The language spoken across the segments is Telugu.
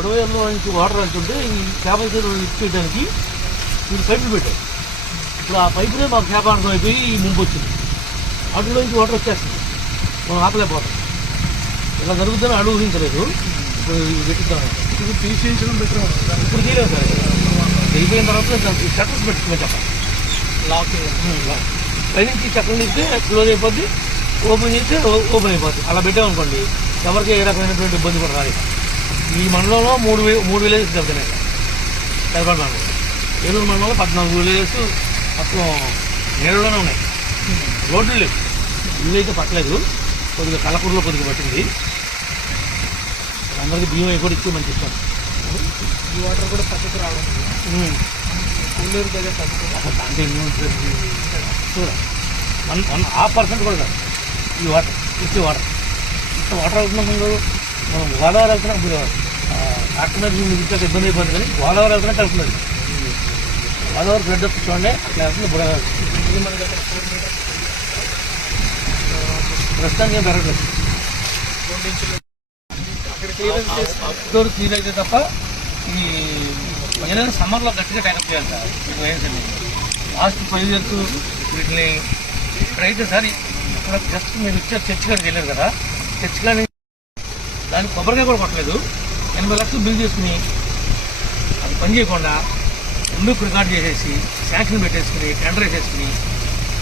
గొడవల్లో నుంచి వాటర్ వెళ్తుంటే ఈ చేపల చెరువు ఇచ్చేయడానికి మీరు పైపులు పెట్టారు. ఇప్పుడు ఆ పైపులే మాకు చేపార్థం అయిపోయి ఈ ముంపు వచ్చింది. అటులో నుంచి వాటర్ వచ్చేస్తుంది, మనం ఆపలేకపోతాం. ఇలా జరుగుతుందని అడుగు ఊహించలేదు. ఇప్పుడు పెట్టుతాం. ఇప్పుడు తీసేయించడం బెటర్. ఇప్పుడు తీయలేదు సార్. అయిపోయిన తర్వాత షట్టర్స్ పెట్టుకుని చెప్పాలి. లాక్ పైనుంచి చక్కలు ఇస్తే క్లోజ్ అయిపోద్ది, ఓపెన్ చేస్తే ఓపెన్ అయిపోద్ది. అలా పెట్టామనుకోండి ఎవరికి ఏ రకమైనటువంటి ఇబ్బంది కూడా రాదు. ఈ మండలంలో మూడు విలేజెస్ దెబ్బతిన్నాయి సార్. తెలపడ మండలం, ఏలూరు మండలంలో 14 విలేజెస్ మొత్తం నీళ్ళలోనే ఉన్నాయి. రోడ్లు లేవు, ఇల్లు అయితే పట్టలేదు. కొద్దిగా కలకూరులో కొద్దిగా పట్టింది. అందరికీ బియ్యం కూడా ఇచ్చి మంచి ఇస్తాను. ఈ వాటర్ కూడా పక్కకు రావడం కూలర్ దగ్గర అంటే చూడ 1% కూడా కాదు ఈ వాటర్. ఇచ్చే వాటర్ ఇంత వాటర్ అవుతున్నా ముందు మనం గోదావరి వెళ్తున్నా ట్రాక్టర్ మీద మీకు ఇబ్బంది అయిపోతుంది. కానీ గోదావరి వెళ్తున్నట్టు వెళ్తున్నది. గోదావరి ఫ్లడ్ వస్తుంది చూడండి, అట్లా వెళ్తుంది. ప్రస్తుతానికి ఏం పెరగలేదు. అక్కడ క్లియర్ అయితే తప్ప ఈ ఏదైనా సమ్మర్లో గట్టిగా టైనప్ చేయాలి సార్. మీకు ఏంటండి లాస్ట్ 5 years వీటిని ఇక్కడైతే సార్ ఇక్కడ జస్ట్ మీరు ఇచ్చారు చర్చ్ కాడికి వెళ్ళారు కదా, చర్చ్ కాడి దానికి కొబ్బరికాయ కూడా కొట్టలేదు. 80 లక్షలు బిల్ చేసుకుని అది పని చేయకుండా ముందుకు రికార్డ్ చేసేసి శాంక్షన్ పెట్టేసుకుని టెండర్ వేసేసుకుని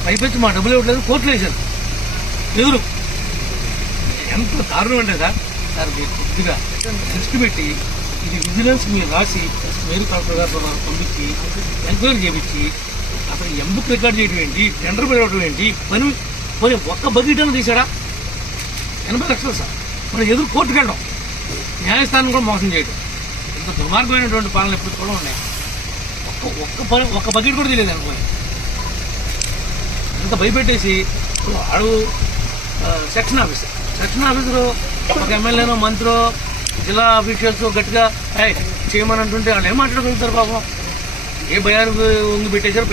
పైపెచ్చి మా డబ్బులు ఇవ్వట్లేదు, కోర్టులు వేశారు ఎదురు. ఎంత దారుణం అంటే సార్ మీరు కొద్దిగా దృష్టి పెట్టి ఇది విజిలెన్స్ మీరు రాసి మేరు కలెక్టర్ గారితో పంపించి ఎంక్వైరీ చేయించి అసలు ఎందుకు రికార్డ్ చేయడం ఏంటి, టెండర్ పెట్టడం ఏంటి, పని ఒక్క బకెట్ అని తీసాడా? 80 లక్షలు సార్. మనం ఎదురు కోర్టుకు వెళ్ళడం, న్యాయస్థానం కూడా మోసం చేయడం, ఇంత దుర్మార్గమైనటువంటి పాలన ఎప్పుడు కూడా ఉన్నాయి. ఒక్క బకెట్ కూడా తెలియదు అనుకోని ఇంత భయపెట్టేసి వాడు సెక్షన్ ఆఫీసరు ఒక ఎమ్మెల్యేనో మంత్రో జిల్లా అఫీషియల్స్ గట్టిగా చేయమని అంటుంటే వాళ్ళు ఏం మాట్లాడగలుగుతారు పాపం? ఏ భయానికి ఉంగి పెట్టేశారు.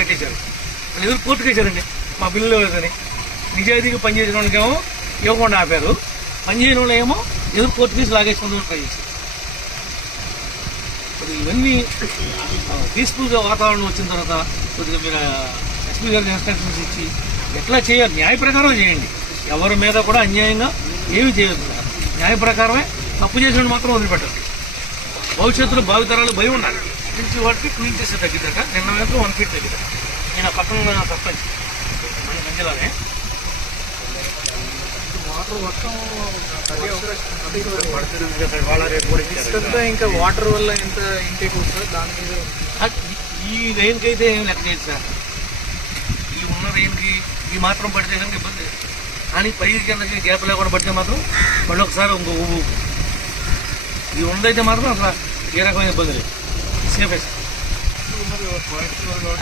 వాళ్ళు ఎదురు కోర్టుకు వేశారండి మా బిల్లులో లేదని. నిజాయితీగా పనిచేసిన వాళ్ళకేమో ఇవ్వకుండా ఆపారు, పనిచేయని వాళ్ళు ఏమో ఎదురు కోర్టు ఫీజు లాగేసుకుంటూ ట్రై చేశారు. ఇవన్నీ పీస్ఫుల్గా వాతావరణం వచ్చిన తర్వాత కొద్దిగా మీరు ఎస్పీ గారికి ఇన్స్ట్రక్షన్స్ ఇచ్చి ఎట్లా చేయాలి న్యాయ ప్రకారం చేయండి. ఎవరి మీద కూడా అన్యాయంగా ఏమీ చేయొద్దు. న్యాయ ప్రకారమే తప్పు చేసిన మాత్రం వదిలిపెట్టాలి. భవిష్యత్తులో భావితరాలు భయం ఉండాలి. నుంచి వాటికి 2 inches తగ్గిద్దాక, నిన్న మాత్రం 1 feet తగ్గిద్దాక. నేను పక్కన సర్పంచ్ మన మధ్యలోనే వాటర్ మొత్తం ఇంకా వాటర్ వల్ల ఎంత ఇంటేక్ వస్తుందో దాని మీద ఈ రెయిన్కి అయితే ఏం లెక్క చేయదు సార్. ఈ ఉన్న రెయిన్కి ఈ మాత్రం పడితే కనుక ఇబ్బంది లేదు. కానీ పై కిందకి గ్యాప్ లేకుండా పడితే మాత్రం మళ్ళీ ఒకసారి ఇంకో ఊపు. ఈ ఉండైతే మాత్రం అసలు ఏ రకమైన ఇబ్బంది లేదు, సేఫెస్ట్.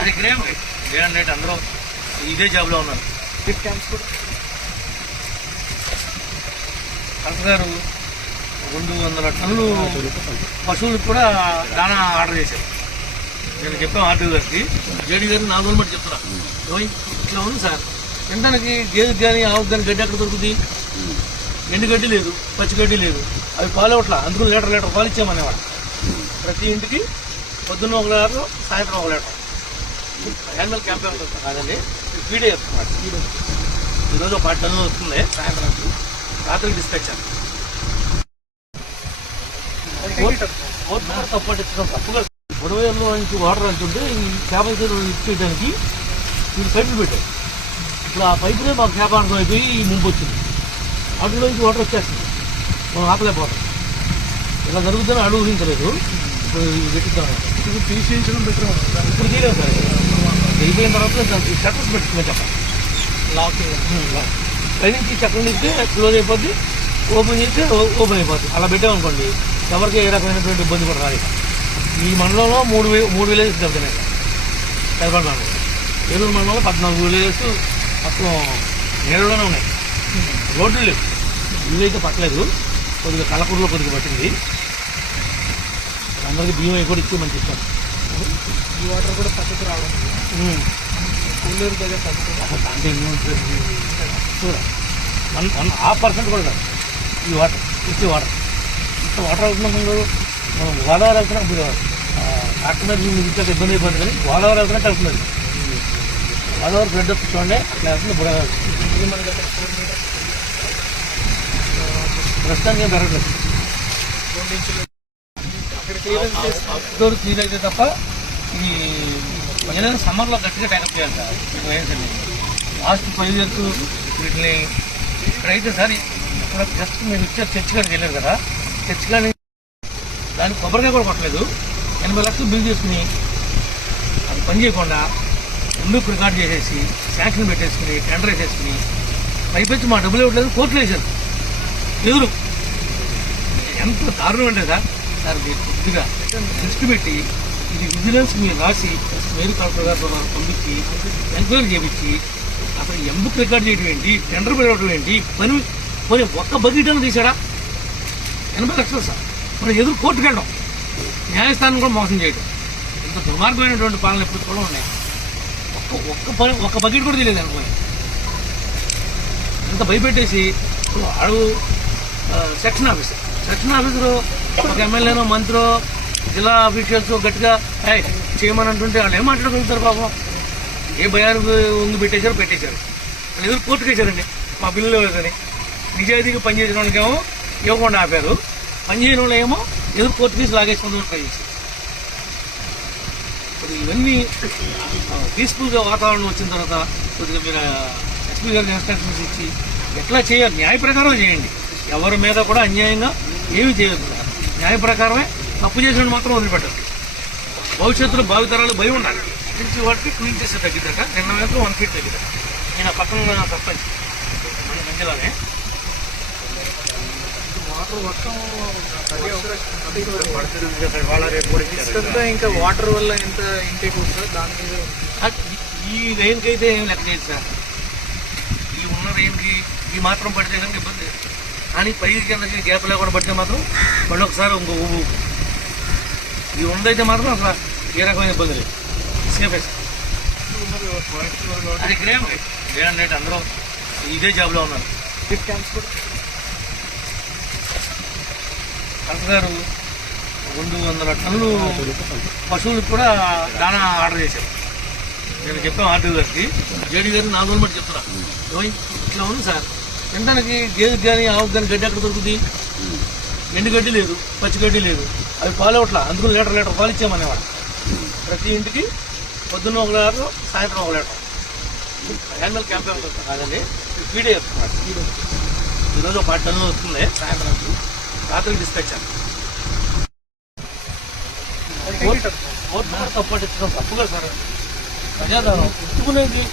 అది గ్రాండ్ రేట్ అందరూ ఇదే జాబ్లో ఉన్నారు. ఫిట్ క్యాంప్స్ కూడా కలెక్టర్ గారు 200 టన్నులు పశువులకు కూడా దానా ఆర్డర్ చేశారు. నేను చెప్పాను ఆర్డర్ గారికి, జేడీ గారికి 4 రోజులు బట్టి చెప్తున్నా ఇట్లా ఉంది సార్. తినడానికి గేదెకి కానీ ఆవుకి కానీ గడ్డి ఎక్కడ దొరుకుతుంది? ఎండు గడ్డి లేదు, పచ్చి గడ్డి లేదు. అవి పాలు ఇవ్వట్లా, అందుకు లీటర్ పాలు ఇచ్చామనేవాడు. ప్రతి ఇంటికి పొద్దున్న 1 లీటర్, సాయంత్రం 1 లీటర్. యానిమల్ క్యాంప్ ఉంటుంది కాదండి, ఫీడే చెప్తున్నాడు. ఈరోజు 10 టన్నులు వస్తుంది సాయంత్రానికి, రాత్రికి డిస్పాచ్. తప్పు పట్టించడం తప్పుగా. గొడవల్లో నుంచి వాటర్ వెళ్తుంటే ఈ చేపల చెరువు ఇచ్చేయడానికి మీరు పైపులు పెట్టారు. ఇప్పుడు ఆ పైపులే మాకు చేపార్థం అయిపోయి ఈ ముంపు వచ్చింది. అటులో నుంచి వాటర్ వచ్చేస్తుంది, మనం ఆపలేకపోతాం. ఇలా జరుగుతుందని అడుగు ఊహించలేదు. ఇప్పుడు పెట్టుతాం. ఇప్పుడు తీసేయించడం బెటర్. ఇప్పుడు తీయలేదు సార్. అయిపోయిన తర్వాత దానికి షట్టర్స్ పెట్టుకుని చెప్పాలి. లాక్ పైనుంచి చక్కలు ఇస్తే క్లోజ్ అయిపోద్ది, ఓపెన్ చేస్తే ఓపెన్ అయిపోద్ది. అలా పెట్టామనుకోండి ఎవరికి ఏ రకమైనటువంటి ఇబ్బంది కూడా రాదు. ఈ మండలంలో మూడు విలేజెస్ దెబ్బతిన్నాయి సార్. తెలపడ మండలం, ఏలూరు మండలంలో 14 విలేజెస్ మొత్తం నీళ్ళలోనే ఉన్నాయి. రోడ్లు లేవు, ఇల్లు అయితే పట్టలేదు. కొద్దిగా కలకూరులో కొద్దిగా పట్టింది. అందరికీ బియ్యం కూడా ఇచ్చి మంచి ఇస్తాను. ఈ వాటర్ కూడా పక్కకు రావడం కూలర్ దగ్గర అంటే చూడ 1% కూడా కాదు ఈ వాటర్. ఇచ్చే వాటర్ ఇంత వాటర్ అవుతున్నా ముందు మనం గోదావరి వెళ్తున్నాం ఇప్పుడు డాక్టర్ మీద మీకు ఇట్లా ఇబ్బంది అయిపోతుంది కానీ గోదావరి వెళ్తున్నట్టు వెళ్తున్నది. గోదావరి బ్లడ్ వస్తుంది చూడండి అట్లా వెళ్తుంది. ఇప్పుడు ఇది మనకి అక్కడ 4 మీటర్స్ ప్రస్తుతానికి ఏం పెరగలేదు. 2 ఇంచులు అక్కడ క్లియరెన్స్ చేసి అవుట్డోర్ క్లీన్ అయితే తప్ప ఇది ఏదైనా సమ్మర్లో గట్టిగా టైనప్ చేయాలి సార్. మీకు ఏంటండి లాస్ట్ 5 ఇయర్స్ వీటిని ఇక్కడైతే సార్ ఇప్పుడు జస్ట్ మీరు వచ్చారు చర్చి కాడికి వెళ్ళారు కదా, చర్చి కాడి దానికి కొబ్బరికాయ కూడా కొట్టలేదు. 80 లక్షలు బిల్ చేసుకుని అది పని చేయకుండా ముందుకు రికార్డ్ చేసేసి శాంక్షన్ పెట్టేసుకుని టెండర్ వేసేసుకుని పైపెచ్చి మా డబ్బులు ఇవ్వట్లేదు కోర్టులో వేశారు. ఎదురు ఎంత దారుణం అంటే సార్ మీరు కొద్దిగా దృష్టి పెట్టి ఇది విజిలెన్స్ మీరు రాసి మేలు కలెక్టర్ గారు పంపించి ఎంక్వైరీ చేయించి అసలు ఎందుకు రికార్డ్ చేయడం ఏంటి, టెండర్ పెట్టడం ఏంటి, పని పోనీ ఒక్క బకెట్ అని తీసాడా? 80 లక్షలు సార్. మనం ఎదురు కోర్టుకు వెళ్ళడం, న్యాయస్థానం కూడా మోసం చేయడం, ఇంత దుర్మార్గమైనటువంటి పాలన ఎప్పుడు కూడా ఉన్నాయి. ఒక్క బకెట్ కూడా తెలియదు అనుకోని ఇంత భయపెట్టేసి ఇప్పుడు వాడు సెక్షన్ ఆఫీసరు ఒక ఎమ్మెల్యేనో మంత్రో జిల్లా ఆఫీషియల్స్ గట్టిగా చేయమని అంటుంటే వాళ్ళు ఏం మాట్లాడగలుగుతారు పాపం? ఏ భయానికి ఉండి పెట్టేశారు వాళ్ళు ఎదురు కోర్టుకు వేశారండి మా బిల్లు లేదని. నిజాయితీగా పనిచేసిన వాళ్ళకేమో ఇవ్వకుండా ఆపారు, పనిచేయని వాళ్ళు ఏమో ఎదురు కోర్టు తీసి లాగేసుకుంటూ ట్రై చేశారు. ఇప్పుడు ఇవన్నీ పీస్ఫుల్గా వాతావరణం వచ్చిన తర్వాత కొద్దిగా మీరు ఎస్పీ గారికి ఇన్స్ట్రక్షన్స్ ఇచ్చి ఎట్లా చేయాలి న్యాయ ప్రకారం చేయండి. ఎవరి మీద కూడా అన్యాయంగా ఏమీ చేయొద్దు. న్యాయ ప్రకారమే తప్పు చేసిన మాత్రం వదిలిపెట్టారు. భవిష్యత్తులో భావితరాలు భయం ఉండాలి. నుంచి వాటికి 2 ఇంచెస్ తగ్గిద్దాక, నిన్న మాత్రం 1 ఫీట్ తగ్గిద్దాక. నేను ఆ పక్కన సర్పంచ్ మన మంజలానే వాటర్ మొత్తం వాళ్ళ రేపు కూడా ఇచ్చారు. ఇంకా వాటర్ వల్ల ఎంత ఇంటేక్ ఉంటుందో దాని మీద ఈ రెయిన్కి అయితే ఏం లెక్క చేయదు సార్. ఈ ఉన్న రెయిన్కి ఈ మాత్రం పడితే కనుక ఇబ్బంది. కానీ పై కిందకి గ్యాప్ లేకుండా పడితే మాత్రం మళ్ళీ ఒకసారి ఇంకో ఊపు. ఈ ఉందైతే మాత్రం అసలు ఏ రకమైన ఇబ్బంది లేదు, సేఫే సార్. అది గ్రేమ్ రేట్ అందరూ ఇదే జాబ్లో ఉన్నారు. క్యాంప్స్ కూడా కలెక్టర్ గారు 200 టన్నులు పశువులకు కూడా దానా ఆర్డర్ చేశారు. నేను చెప్పాను ఆర్డీ గారికి, జేడీ గారికి 4 రోజులు బట్టి చెప్తున్నా ఇట్లా ఉంది సార్. తినడానికి గేదెకి కానీ ఆవుకి కానీ గడ్డి ఎక్కడ దొరుకుతుంది? ఎండు గడ్డి లేదు, పచ్చి గడ్డి లేదు, అవి పాలు ఇవ్వట్లా. అందుకు లీటర్ పాలు ఇచ్చామనేవాడు. ప్రతి ఇంటికి పొద్దున్న 1 లీటర్, సాయంత్రం 1 లీటర్. యానిమల్ క్యాంప్ ఏమవుతుంది కాదండి, ఫీడే చెప్తున్నాడు. ఈరోజు 10 టన్నులు వస్తుంది సాయంత్రం, రాత్రికి డిస్పాచ్. కోర్టు తప్పు పట్టించడం తప్పుగా సార్. ప్రజాధనం పుట్టుకునేది